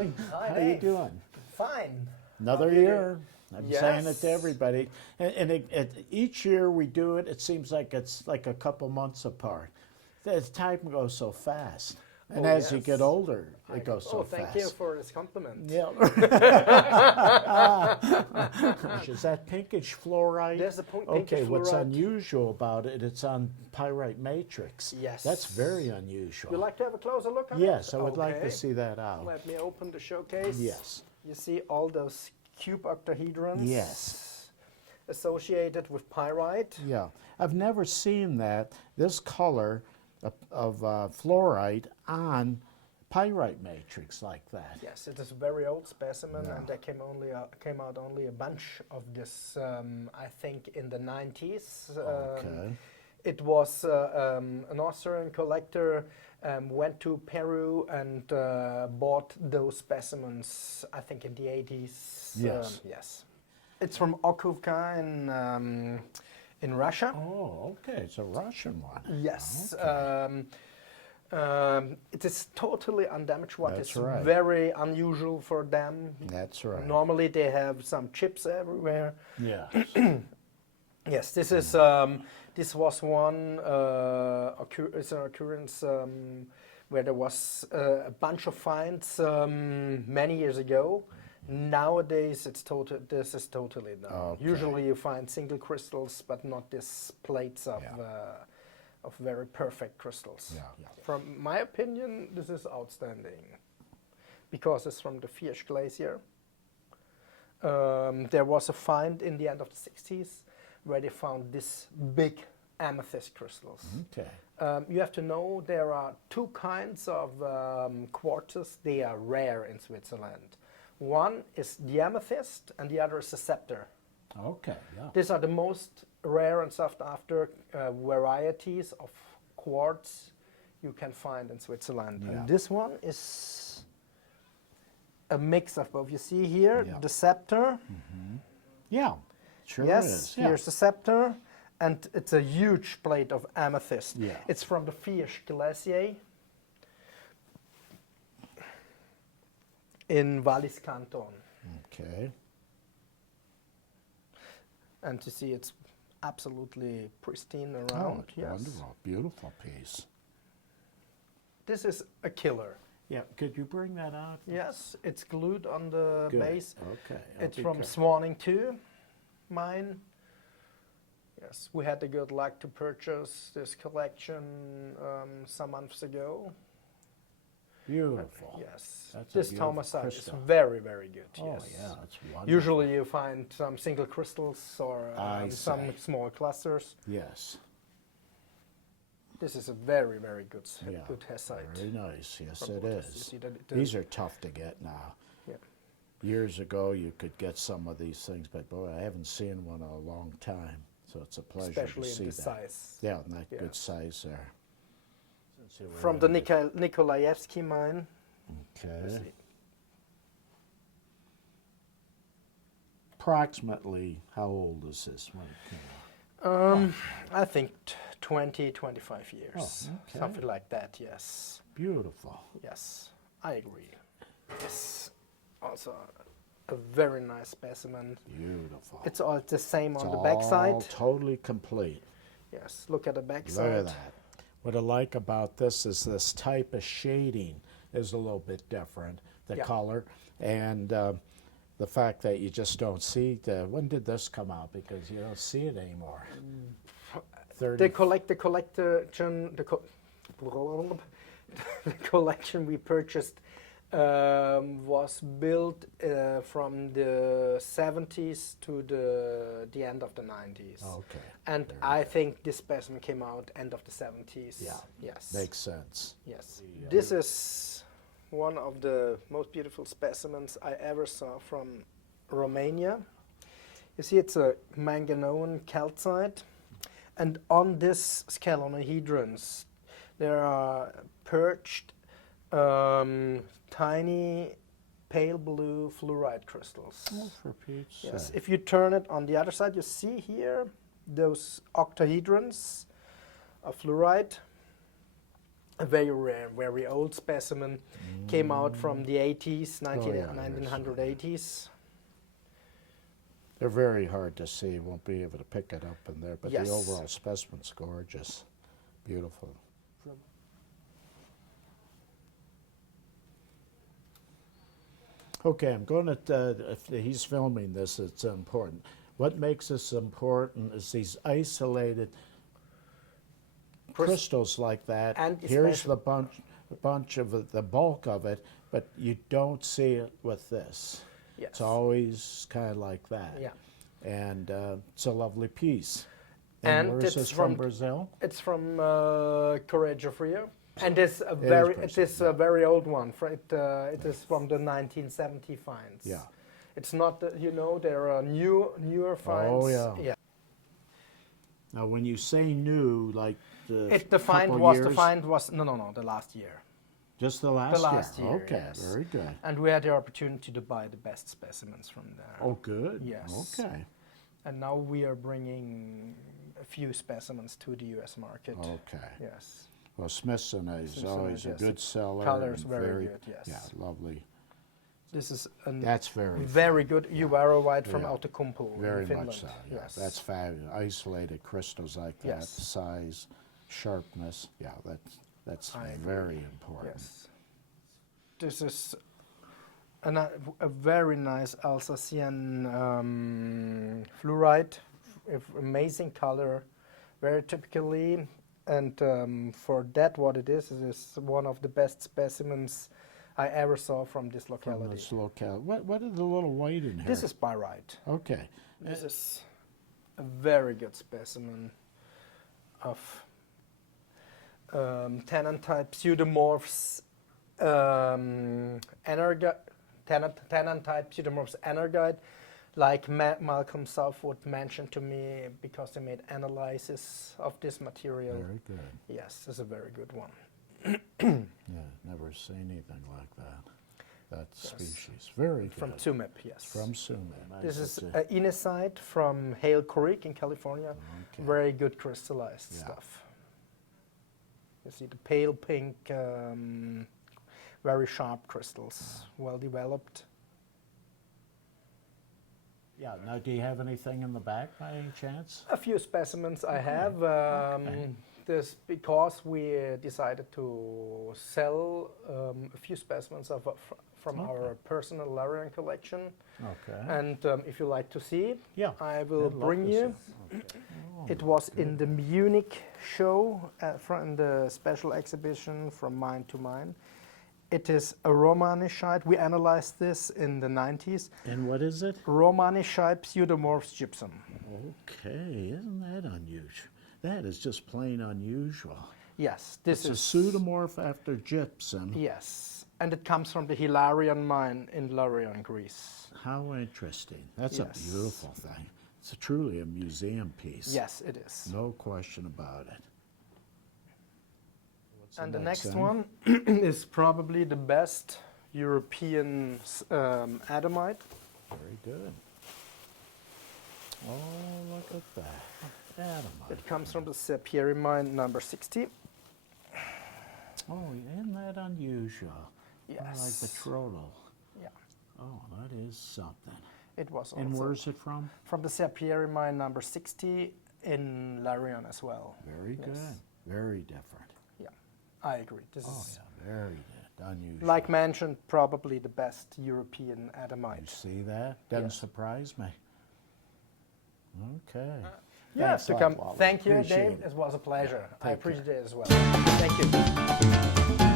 Charlie. Hi, How you Dave. doing? Fine. Another How do you year. I'm saying it Yes. to everybody. And each year we do it, it seems like it's like a couple months apart. The time goes so fast. And Oh, as you yes. get older, it goes so Oh, fast. thank you for this compliment. Yeah. Is that pinkish fluorite? There's a pinkish Okay, what's fluorite. unusual about it, it's on pyrite matrix. Yes. That's very unusual. You'd like to have a closer look on it? Yes, I would like to Okay. see that out. Let me open the showcase. Yes. You see all those cube octahedrons? Yes. Associated with pyrite. Yeah, I've never seen that, this color of fluorite on pyrite matrix like that. Yes, it is a very old specimen, Yeah. and there came out only a bunch of this. I think in the 90s. Okay. It was an Austrian collector went to Peru and bought those specimens. I think in the 80s. Yes. Yes. It's from Okovka in Russia. Oh, okay, it's a Russian one. Yes. Okay. It is totally undamaged wood. That's It's right. very unusual for them. That's right. Normally they have some chips everywhere. Yeah. Yes, this is this was one it's an occurrence where there was a bunch of finds many years ago. Nowadays, this is totally done. Okay. Usually, you find single crystals, but not these plates of very perfect crystals. Yeah. From my opinion, this is outstanding because it's from the Fiersch Glacier. There was a find in the end of the 60s where they found this big amethyst crystals. Okay. You have to know there are two kinds of quartzes. They are rare in Switzerland. One is the amethyst and the other is the scepter. Okay, yeah. These are the most rare and sought after varieties of quartz you can find in Switzerland. Yeah. And this one is a mix of both. You see here Yeah. the scepter. Yeah, sure Yes, is. Yeah. here's the scepter, and it's a huge plate of amethyst. Yeah. It's from the Fiersch Glacier in Wallis Canton. Okay. And you see it's absolutely pristine Oh, around. it's wonderful. Beautiful piece. This is a killer. Yeah, could you bring that out? Yes, it's glued on the Good. base. Okay. It's I'll be from careful. Swanning 2 mine. Yes, we had the good luck to purchase this collection some months ago. Beautiful. Yes, That's a this beautiful Thomasite is crystal. very, very good. Oh, yes. yeah, that's wonderful. Usually you find some single crystals or I some see. small clusters. Yes. This is a very, very good, Yeah. good hesite. Very nice. Yes, from it Lotus. You is. see that These are tough to get now. Yeah. Years ago, you could get some of these things, but boy, I haven't seen one in a long time. So it's a pleasure especially to see in this that. size. Yeah, and that Yeah. good size there. Let's see where From that the is. Nikolaevsky mine. Let's Okay. see. Approximately, how old is this one? I think 20, 25 years. Oh, okay. Something like that, yes. Beautiful. Yes, I agree. Yes, also a very nice specimen. Beautiful. It's all the same It's on the all backside. totally complete. Yes, look at the Look backside. at that. What I like about this is this type of shading is a little bit different, the Yeah. color, and the fact that you just don't see when did this come out? Because you don't see it anymore. 30. The collection, the collection we purchased was built from the 70s to the end of the 90s. Okay. And Very I think this specimen came out end of the 70s. Yeah. Yes. Makes sense. Yes. The, This is one of the most beautiful specimens I ever saw from Romania. You see, it's a manganone calcite. And on this scalonahedrons, there are perched tiny pale blue fluorite crystals. Oh, for Pete's Yes, sake. if you turn it on the other side, you see here those octahedrons of fluorite. a very rare, very old specimen. Came out from the 80s, Oh, yeah, 1980s. They're very hard to see. Won't be able to pick it up in there, but Yes. the overall specimen's gorgeous, beautiful. Okay, I'm going to. If he's filming this, it's important. What makes this important is these isolated crystals like that. And Here's the bunch of it, the bulk of it, but you don't see it with this. Yes. It's always kind of like that. Yeah. And it's a lovely piece. And where's it's this from Brazil? It's from Correggio Frio, and it's a Brazil, very old one. It is from the 1970 finds. Yeah. It's not there are newer finds. Oh, yeah. Yeah. Now, when you say new, like The find was the last year. Just the last year? The last year, Okay, yes. very good. And we had the opportunity to buy the best specimens from there. Oh, good. Yes. Okay. And now we are bringing a few specimens to the U.S. market. Okay. Yes. Well, Smithson is Smithson always is, a yes. good seller. Color's and very good, yes. Yeah, lovely. This is That's very very fine. good Uvara white from Yeah. Outokumpu Very in Finland. much so. Yeah. Yes. That's fabulous. Isolated crystals like that, Yes. size, sharpness. Yeah, that's I agree. very important. Yes. This is a very nice Alsatian fluorite, amazing color, very typically, and for that what it is one of the best specimens I ever saw from this locality. From this locality. What is the little white in here? This is pyrite. Okay. This is a very good specimen of tannan-type pseudomorphs, tannan-type pseudomorphs energite, like Malcolm Southwood mentioned to me, because they made analysis of this material. Very good. Yes, it's a very good one. Yeah, never seen anything like that. That species. Very good. From Tsumeb, yes. From Suman. This is an inesite from Hale Creek in California. Okay. Very good crystallized Yeah. stuff. You see the pale pink, very sharp crystals, well developed. Yeah. Now, do you have anything in the back by any chance? A few specimens I have. This because we decided to sell a few specimens from our personal Larian collection. Okay. And if you like to see it, Yeah. I will I'd love bring to you. see it. Okay. Oh, It was in the Munich show from the special exhibition From Mine to Mine. It is a Romanishite. We analyzed this in the 90s. And what is it? Romanishite pseudomorphs gypsum. Okay, isn't that unusual? That is just plain unusual. Yes, this It's is a pseudomorph after gypsum. Yes, and it comes from the Hilarion mine in Larion, Greece. How interesting. That's Yes. a beautiful thing. It's truly a museum piece. Yes, it is. No question about it. What's And the next thing? one is probably the best European adamite. Very good. Oh, look at that. Adamite. It comes from the Sepieri mine number 60. Oh, isn't that unusual? Yes. Like betrothal. Yeah, Oh, that is something. it was And also where's it from? from the Sepieri mine number 60 in Larion as well. Very Yes. good. Very different. Yeah, I agree. This Oh, is, yeah, very good. Unusual. like mentioned, probably the best European You adamite. see that? Doesn't Yes. surprise me. Okay. Yeah, Thanks to a lot, come. Wally. Thank you, Appreciate Dave. it. It was a pleasure. I Take care. appreciate it as well. Thank you.